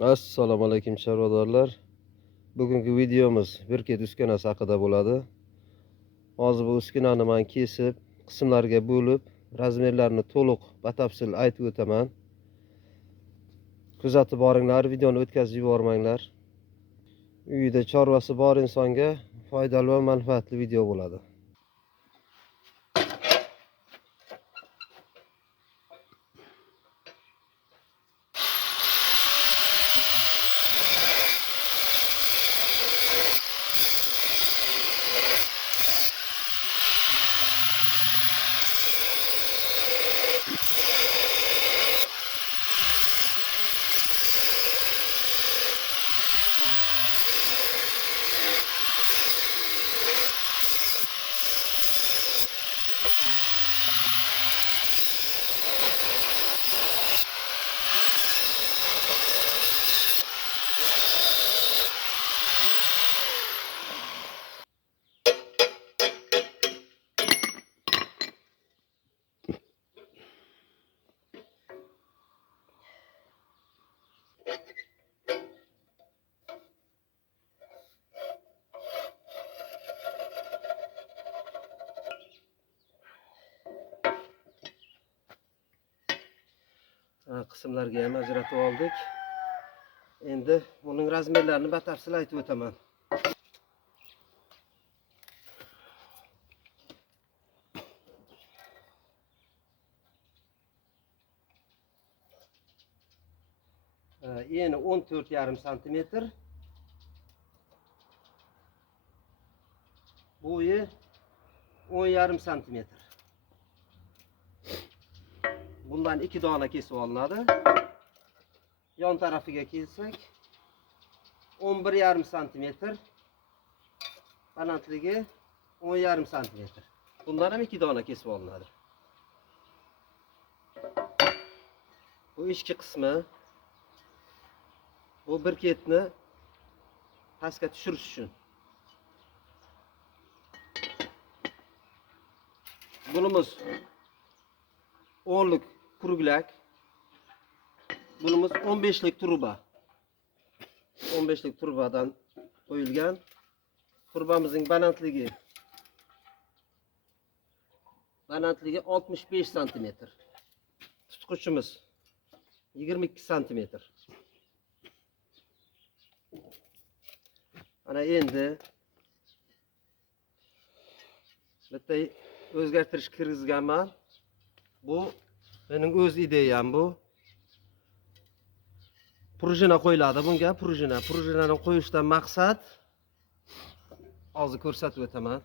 Assalomu alaykum chorvadorlar. Bugungi videomiz birket uskunasi haqida bo'ladi. Hozir bu uskunani men kesib, qismlarga bo'lib, razmerlarini to'liq batafsil aytib o'taman. Kuzatib boringlar, videoni o'tkazib yubormanglar. Uyida chorvasi bor insonga foydali va manfaatli video bo'ladi. Qismlarga ham ajratib oldik. Endi buning razmerlarini batafsil aytib o'taman. Eni 14,5 santimetr. Bo'yi 10,5 santimetr. Bundan 2 dona kesib olinadi. Yon tarafiga kelsak 11,5 santimetr. Balandligi 10,5 santimetr. Bundan ham 2 dona kesib olinadi. Bu ichki qismi. Bu birketni pastga tushirish uchun. Bunimiz 10lik kuruglak. Bunimiz 15lik truba. 15lik turbadan qo'yilgan. Turbamizning balandligi 65 santimetr. Tutqichimiz 22 santimetr. Ana endi bitta o'zgartirish kirgizganman. Bu mening o'z ideyam bu. Prujina qo'yiladi bunga, prujina. Prujinani qo'yishdan maqsad hozir ko'rsatib o'taman.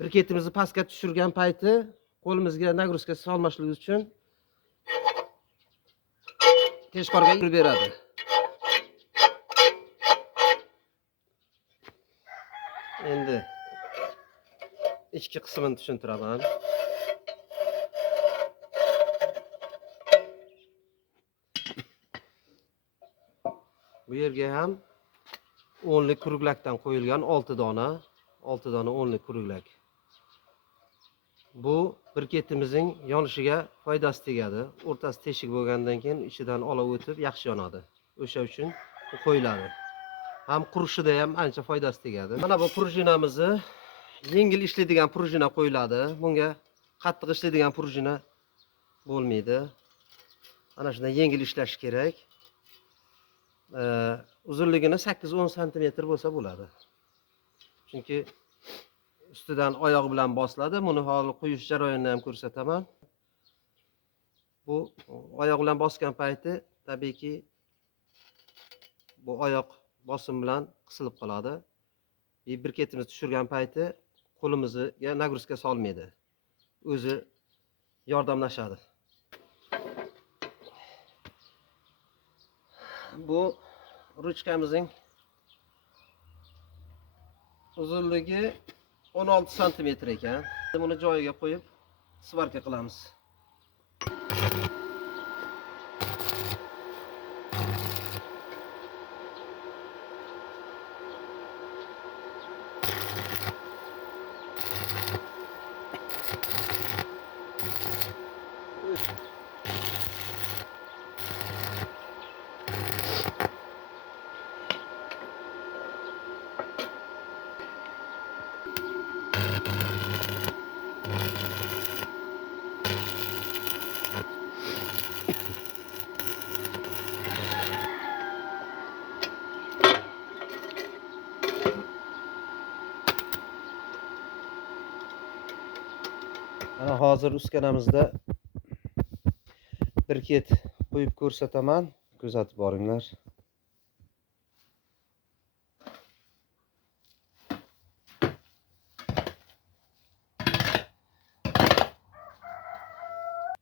Birketimizni pastga tushirgan payti qo'limizga nagruzka solmaslik uchun teshqorga yurib beradi. Endi ichki qismini tushuntiraman. Bu yerga ham 10lik kuruglakdan qo'yilgan 6 dona 10lik kuruglak. Bu birketimizning yonishiga foydasi tegadi. O'rtasi teshik bo'lgandan keyin ichidan olov o'tib yaxshi yonadi. O'sha uchun bu qo'yiladi. Ham qurishida ham ancha foydasi tegadi. Mana bu prujinamizni yengil ishlaydigan prujina qo'yiladi. Bunga qattiq ishlaydigan prujina bo'lmaydi. Ana shunday yengil ishlash kerak. Uzunligini 8-10 santimetr bo'lsa bo'ladi. Chunki ustidan oyoq bilan bosiladi. Buni hozir quyish jarayonini ham ko'rsataman. Bu oyoq bilan bosgan payti tabiiyki bu oyoq bosim bilan qisilib qoladi. Birketimizni tushirgan payti qo'limizga nagruzka solmaydi. O'zi yordamlashadi. Bu ruchkamizning uzunligi 16 santimetr ekan. Buni joyiga qo'yib svarka qilamiz. Hozir uskanamizda bir ket qo'yib ko'rsataman, kuzatib boringlar.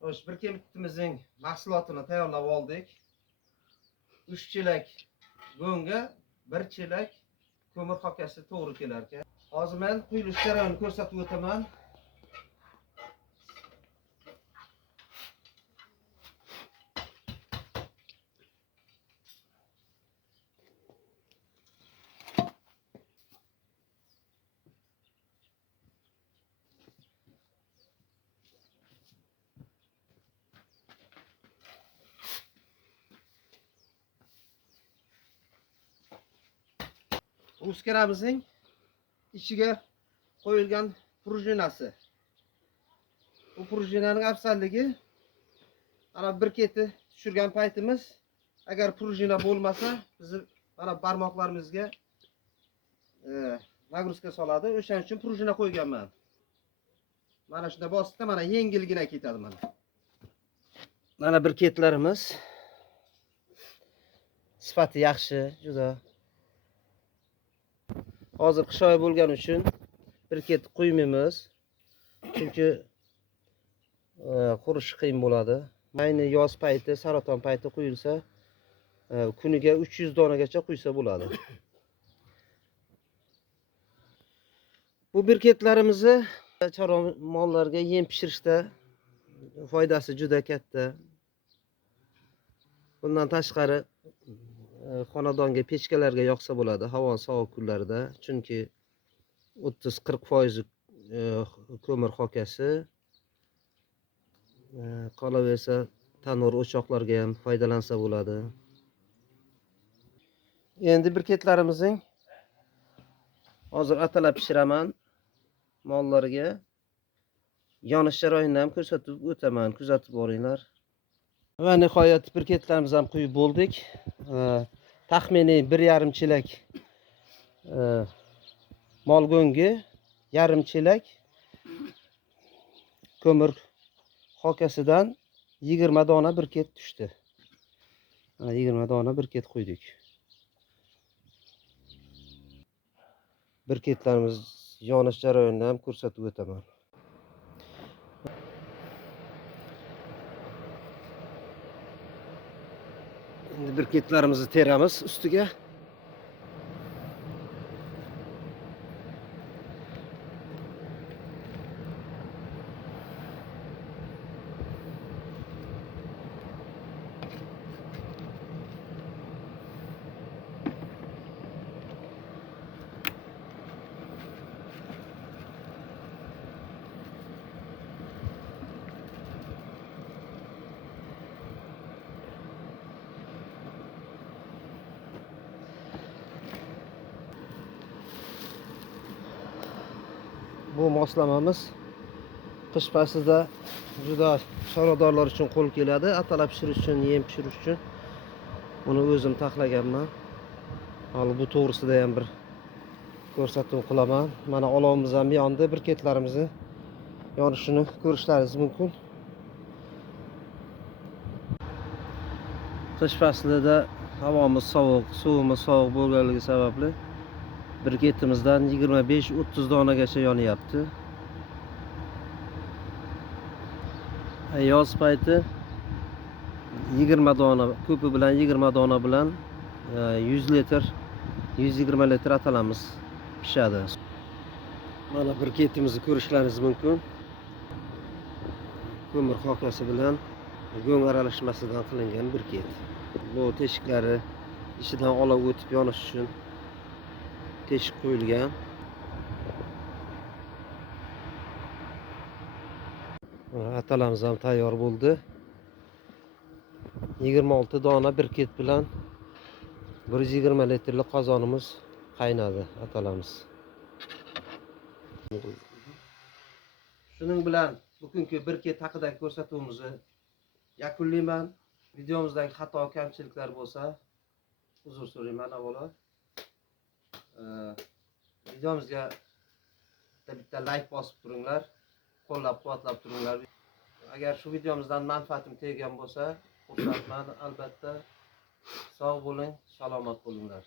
Xo'sh, bir ketimizning mahsulotini tayyorlab oldik. 3 chelak go'nga 1 chelak ko'mir xokasi to'g'ri kelar ekan. Hozir men quyilish jarayonini ko'rsatib o'taman. Uskanamizning ichiga qo'yilgan prujinasi. Bu prujinaning afzalligi ana bir keti tushirgan paytimiz agar prujina bo'lmasa bizni mana barmoqlarimizga nagruzka soladi. O'shaning uchun prujina qo'yganman. Mana shunda bosishda mana yengilgina ketadi mana. Mana bir ketlarimiz sifati yaxshi, juda. Hozir qish oyi bo'lgani uchun bir ket qo'ymaymiz. Chunki qurish qiyin bo'ladi. Ayni yoz payti, saraton payti quyilsa, kuniga 300 donagacha quysa bo'ladi. Bu birketlarimizni chorva mollarga yem pishirishda foydasi juda katta. Bundan tashqari xonadonga pechkalarga yoqsa bo'ladi havo sovuq kunlarda. Chunki 30-40% ko'mir xokasi. Qolaversa tanur o'choqlarga ham foydalansa bo'ladi. Endi birketlarimizning hozir atalab pishiraman. Mollarga yonish jarayonini ham ko'rsatib o'taman, kuzatib boringlar. Va nihoyat birketlarimizni ham quyib bo'ldik. Taxminiy 1,5 chelak mol go'ngi, yarim chelak ko'mir xokasidan 20 dona birket tushdi. 20 dona birket qo'ydik. Birketlarimiz yonish jarayonini ham ko'rsatib o'taman. Endi birketlarimizni teramiz ustiga. Bu moslamamiz qish faslida juda chorvadorlar uchun qo'l keladi. Atalab pishirish uchun, yem pishirish uchun buni o'zim taxlaganman. Hali bu to'g'risida ham bir ko'rsatuv qilaman. Mana olovimiz ham yondi, birketlarimizni yonishini ko'rishlaringiz mumkin. Qish faslida havomiz sovuq, suvimiz sovuq bo'lganligi sababli birketimizdan 25-30 donagacha yonyapti. Yoz payti 20 dona, ko'pi bilan 20 dona bilan 100 litr, 120 litr atalamiz pishadi. Mana birketimizni ko'rishlaringiz mumkin. Ko'mir xokasi bilan go'ng aralashmasidan qilingan birket. Bu teshiklari ichidan olov o'tib yonish uchun teshik qo'yilgan. Atalamiz ham tayyor bo'ldi. 26 dona birket bilan 120 litrli qozonimiz qaynadi atalamiz. Shuning bilan bugungi bir ket haqidagi ko'rsatuvimizni yakunlayman. Videomizdagi xato kamchiliklar bo'lsa uzr so'rayman avvalo. Videomizga bitta like bosib turinglar, qo'llab-quvvatlab turinglar. Agar shu videomizdan manfaatim teggan bo'lsa, xursandman albatta. Sog' bo'ling, salomat bo'linglar.